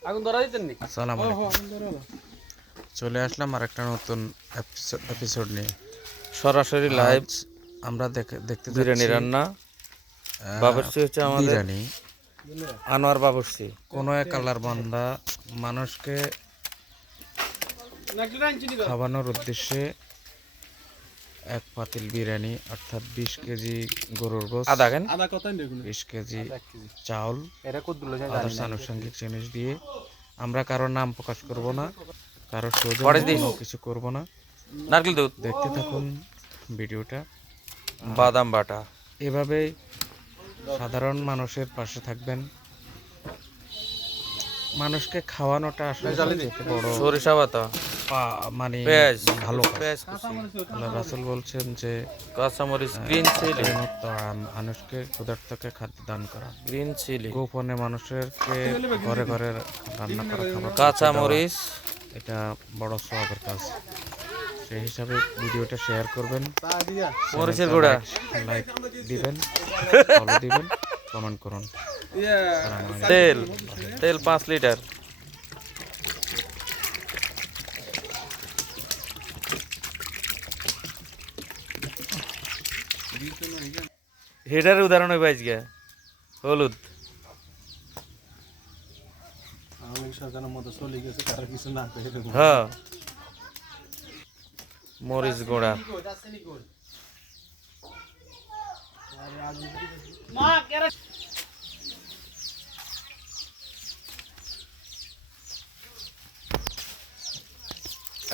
আসসালামু আলাইকুম। চলে আসলাম আর একটা নতুন এপিসোড নিয়ে সরাসরি লাইভ। আমরা দেখতে বিরিয়ানি যাচ্ছি রান্না। বাবুর্চি হচ্ছে আমাদের বিরিয়ানি। আনোয়ার বাবুর্চি। কোনো এক আল্লাহর বান্দা মানুষকে খাওয়ানোর উদ্দেশ্যে এক পাতিল বিরিয়ানি অর্থাৎ 20 কেজি গরুর গোশত, আদা কেন 20 কেজি চাউল, আদার্স আনুষঙ্গিক জিনিস দিয়ে আমরা কারোর নাম প্রকাশ করব না, কারোর সৌজন্যে কোনো কিছু করব না। নারকেল দুধ, দেখতে থাকুন ভিডিওটা। বাদাম বাটা। এভাবেই সাধারণ মানুষের পাশে থাকবেন। মানুষকে খাওয়ানোটা আসলে সবচেয়ে বড় সরিষা বাটা, মানে পেঁয়াজ, ভালো কাজ। পেঁয়াজ, আল্লাহ রাসূল বলছেন যে কাঁচামরিচ, গ্রিন চিলি, মানুষকে ক্ষুধার্তকে খাদ্য দান করা, গ্রিন চিলি, গোপনে মানুষকে ঘরে ঘরে রান্না করা খাবার কাঁচামরিচ। এটা বড় সওয়াবের কাজ। সেই হিসাবে ভিডিওটা শেয়ার করবেন, মরিচের গুঁড়া, লাইক দিবেন, ফলো দিবেন, কমেন্ট করুন। তেল, তেল 5 লিটার। হেডারের উদাহরণ হইব আজকে হলুদ। হ্যাঁ, মরিচ গুঁড়া,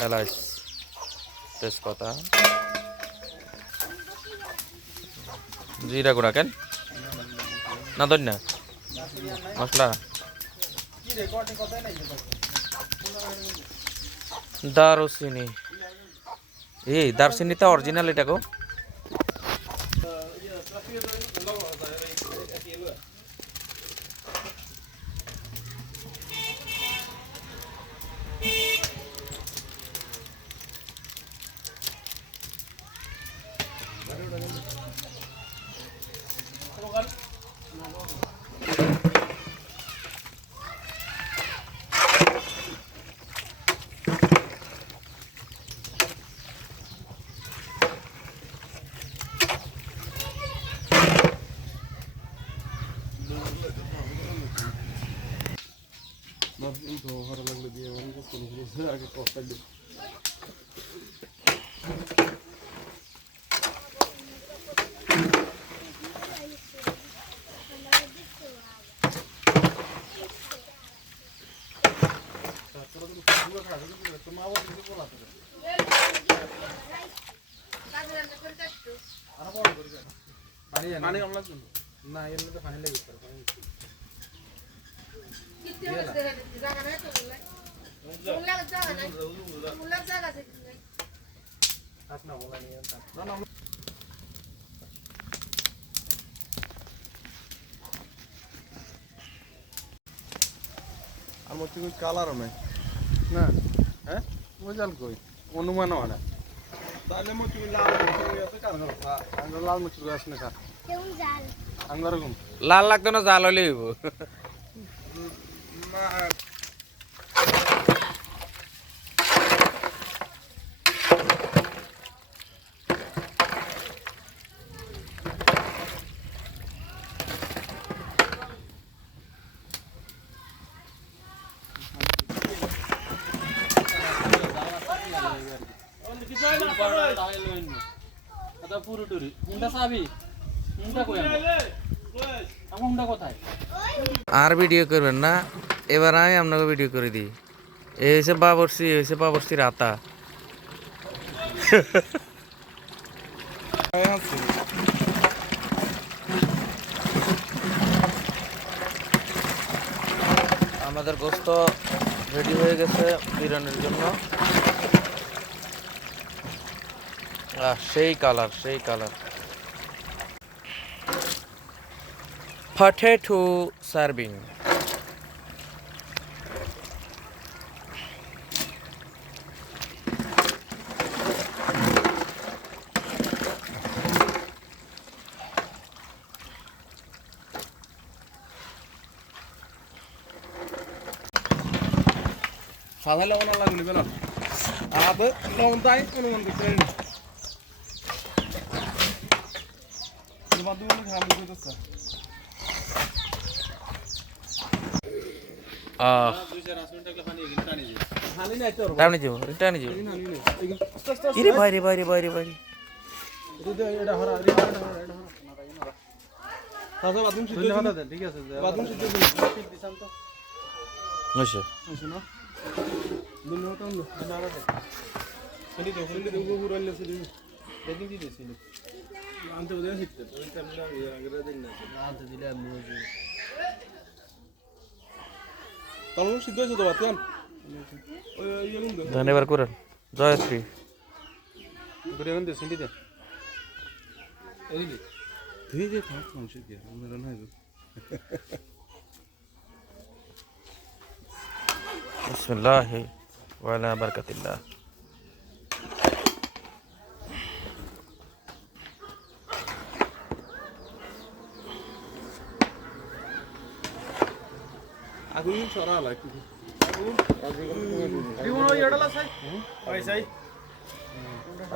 এলাচ, তেজপাতা, জিরা গুঁড়া কেন না ধন্য মশলা, দারুচিনি। এই দারচিনিটা অরিজিনাল এটা গো। আমার তো কালারও নাই না। হ্যাঁ বোঝাল কই অনুমান হয় তাহলে তুমি লাল লাল মুচি আছে না কার আঙ্গরকম লাল লাগতো না, জাল হলে হইব। আর ভিডিও করবেন না, এবার আমি আপনাকে ভিডিও করে দিই। এই হয়েছে বাবরসি, এই হয়েছে বাবরসির আতা। আমাদের গোস্ত রেডি হয়ে গেছে বিরিয়ানির জন্য। সেই কালার, সেই কালার। Potato serving. সাদা লবণ লাগবে বেলা আবার লবণ তাই অনুমান করতে পারি না বাদু বলে খালি করতেছে টানি যাও ইরে বাইরে বাইরে বাইরে বাইরে এটা হরা তাহলে বাদুম সিদ্ধ ঠিক আছে বাদুম সিদ্ধ দিছাম তো নইছে শুনো দুনো তো না না সেটি দেখো পুরাইলে সেটি দেখি কি দিছিল আনতে ওদের শিখতে ওই টাইমে আমি আগে দিন না আনতে দিলে আমি তাহলে সিদ্ধ হয়েছে তো বাতিন ওই ইয়ে গুলো ধন্যবাদ করেন জয়শ্রী করে গেন সেটি দে এই দি তুই যে খাস মাংস দিয়ে আমরা না হইব বিসমিল্লাহ ওয়া আলা বারাকাতিল্লাহ আগুন সরা লাগে আগুন ওই এডালা সাই ভাই সাই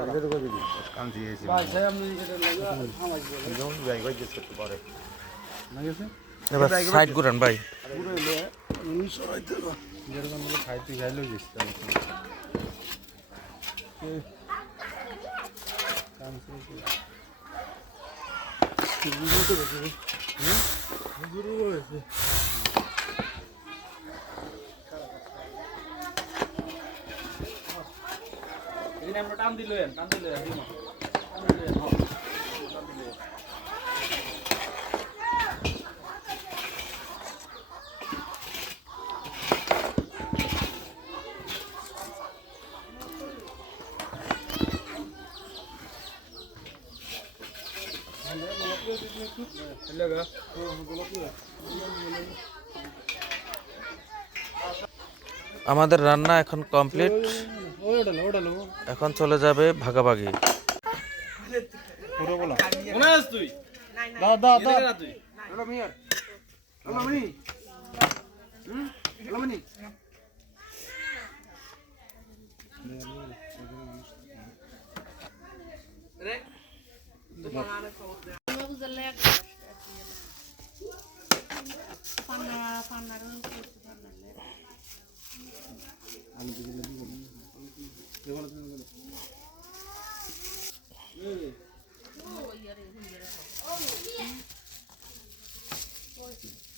আগে তো কই দিবি কাম দিয়েছি ভাই সাই আমি এটা লাগা আমাজ বলে যখন যাই ভাই গেছে করতে পারে না গেছে এবার সাইড করেন ভাই পুরো এলে উনি সরাইতে না যেরকম বলে খাইতে গাইলো গেছে কাম শেষ বুঝো তো বেশি বুঝো রয়েছে টান দিল আমাদের রান্না এখন কমপ্লিট এখন চলে যাবে ভাগাভাগি পুরো বলা কোন আছিস তুই দাও দাও দাও তুই হ্যালো মিয়ার হ্যালো মনি হ্যালো মনি রে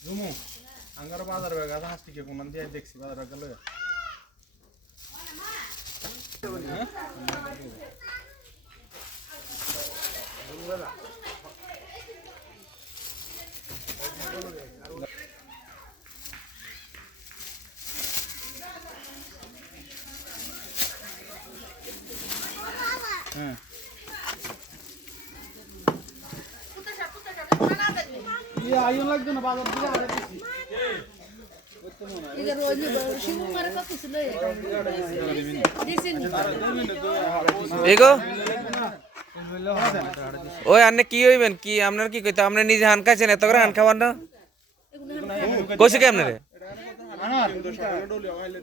জুমু আঙ্গার বাজার বেগা হাসতি কে কোন দিয়ে দেখছি বাজার গেল হ্যাঁ ये आयो लग ना बाजार दिले आले दिसी इधर रोज शिवू मारे का कुछ ले दिसिन এগো ওই আন্নে কি হইবেন কি আপনার কি কইতে আপনি নিজে হান খাইছেন এত করে হান খাবার না কইছে কি আপনারে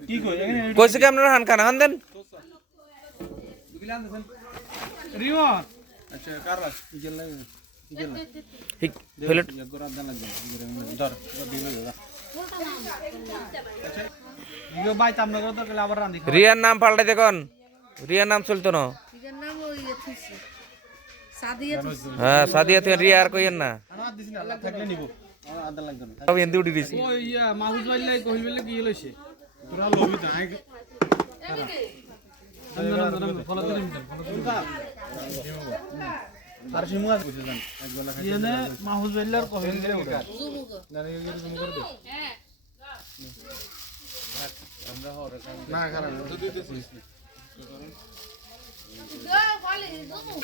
কি কই এখানে কইছে কি আপনারা হান খানা হান দেন রিওয়ান আচ্ছা কারবাস ইজেল লাগে ইজেল ঠিক প্লেট গোরা দান লাগবে ধর দিলো দাদা আচ্ছা ইগো ভাই তামনা করে তো আবার রান্দি রিয়ার নাম পাল্টাই দেখুন রিয়ার নাম চলতো না इधर नाम वो ये थी सादिया হ্যাঁ সাদিয়া তুই রিয়া আর কইেন না আনা দিছিস না থাকলে নিব আদা লাগবে না সব এন্দি উঠি দিছি ও ইয়া মাহুদ ভাইলাই কইল বলে কি হইছে তোরা লবি দাই ফলো দিন আর সিমু আজ বুঝে জান একবেলা খাই ইনে মাহুদ ভাইলার কইল রে ওটা जुमू को জানি কি জুম করে দে আমরা হরে না খারাপ তো দিতেছিস दो वाले जुमू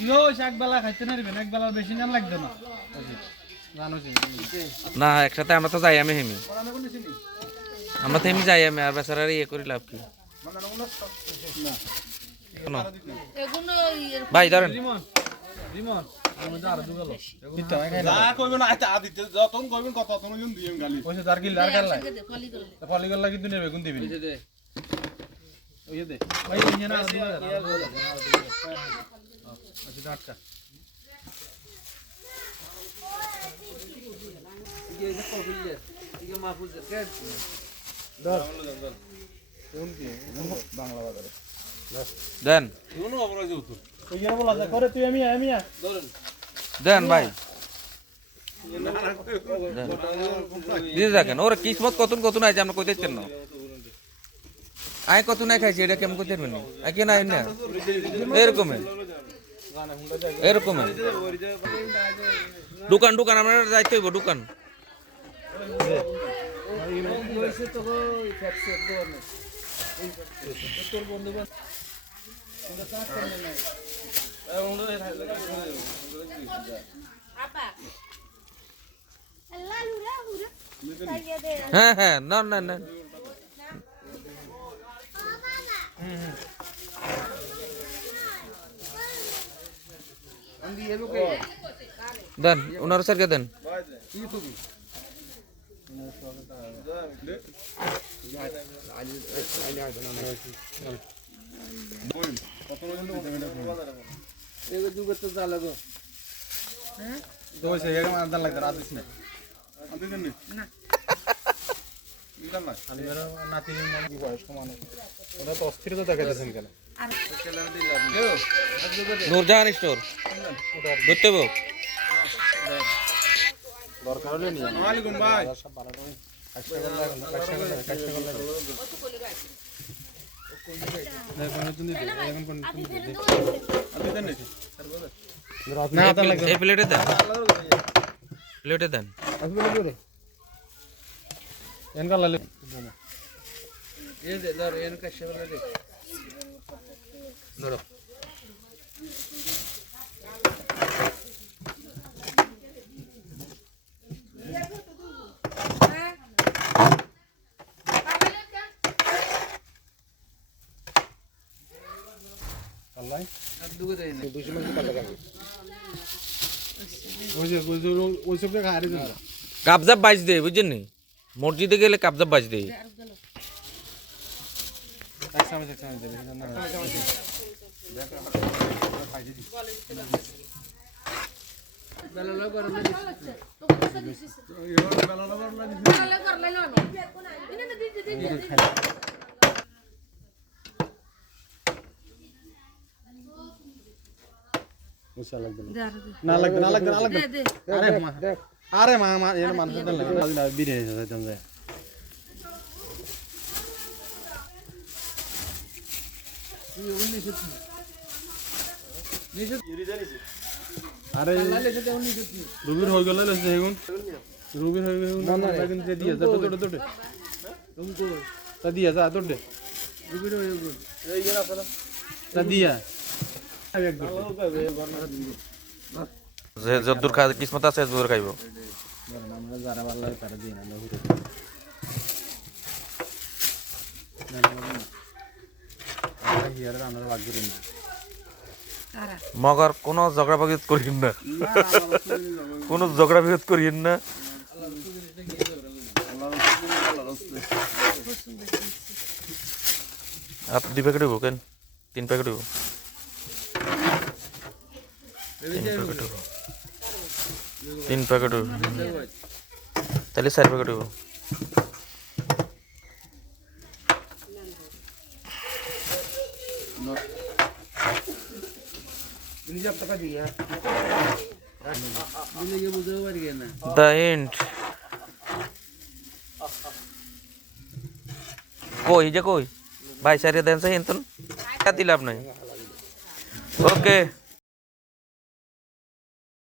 ইয়ো একবেলা খাইতে না রিবেন একবেলা বেশি জান লাগবে না জানো জি না একসাথে আমরা তো যাই আমি হেমি আমরা তো হেমি যাই আমি আর বেচারার ইয়ে করি লাভ কি এগুলো ভাই ধরেন রিমন রিমন যা কইবেন না আচ্ছা আদিতে যতন কইবেন কত ততন ইন দিম গালি ওইসে তার গিল আর গেল একসঙ্গে দে, ফলি করলে। ফলি গেল কিন্তু নেবে কোন দিবেন ওই দে ভাই ইঞ্জিন না আচ্ছা ডাটকা দেন কোন অপরাধ উত্তর ওইখানে বলা যায় করে তুই আমি দেন ভাই দিয়ে থাকেন ওর কিসমত কতন কতন আছে আমরা কইতে চান না আয় কত না খাইছি এটা কেমন কইতে পারবেন আই কেন আইন না এরকম এরকম দোকান দোকান আমরা যাইতে হইব দোকান হ্যাঁ হ্যাঁ না না না দেন ওনার স্যারকে দেন তো ওইসে এরকম আদান লাগবে রাত দিস না আদি দেন না দিতাম না খালি বেরো নাতি কি বয়স্ক মানুষ ওরা তো অস্থিরতা দেখাইতেছেন কেন নূরজাহান স্টোর ধরতে হইব দরকার হলে নিয়ে আসসালামু আলাইকুম ভাই সব ভালো করে কাজটা করলে আদি দেন না আদান লাগবে এই প্লেটে দেন প্লেটে দেন আসবে লাগে এন কাল লাগে ধরো আল্লাহ ওই সব খাই রে কাবজাব বাজ দে বুঝছেন নি মসজিদে গেলে কাবজাব বাজ দে এক সামনে দেবে করলে করলে না ইনে তো দিদি না লাগবে না লাগবে না লাগবে আরে মা মা এর মানুষের দান লাগবে বিরিয়ানি যাইতাম যায় আরে রুবির হয়ে গেল এখন রুবির হয়ে গেল না কিন্তু দিয়ে যা দৌড়ে দৌড়ে তা দিয়া যা দৌড়ে রুবির হয়ে গেল এই গেল তা দিয়া যে যদ্দুর খা কিসমত আছে যদ্দুর খাইব আমরা যারা ভালো লাগে তারা দিয়ে না হিয়ারের আমরা ভাগ করি না মগর কোনো ঝগড়া বিরোধ করিন না কোনো ঝগড়া বিরোধ করিন না आप 2 पैकेट हो केन 3 पैकेट हो 3 पैकेट हो তাহলে 4 पैकेट हो The end. কই যে কই ভাই সারিয়ে দেন সে হিন্তন কাটি লাভ নাই ওকে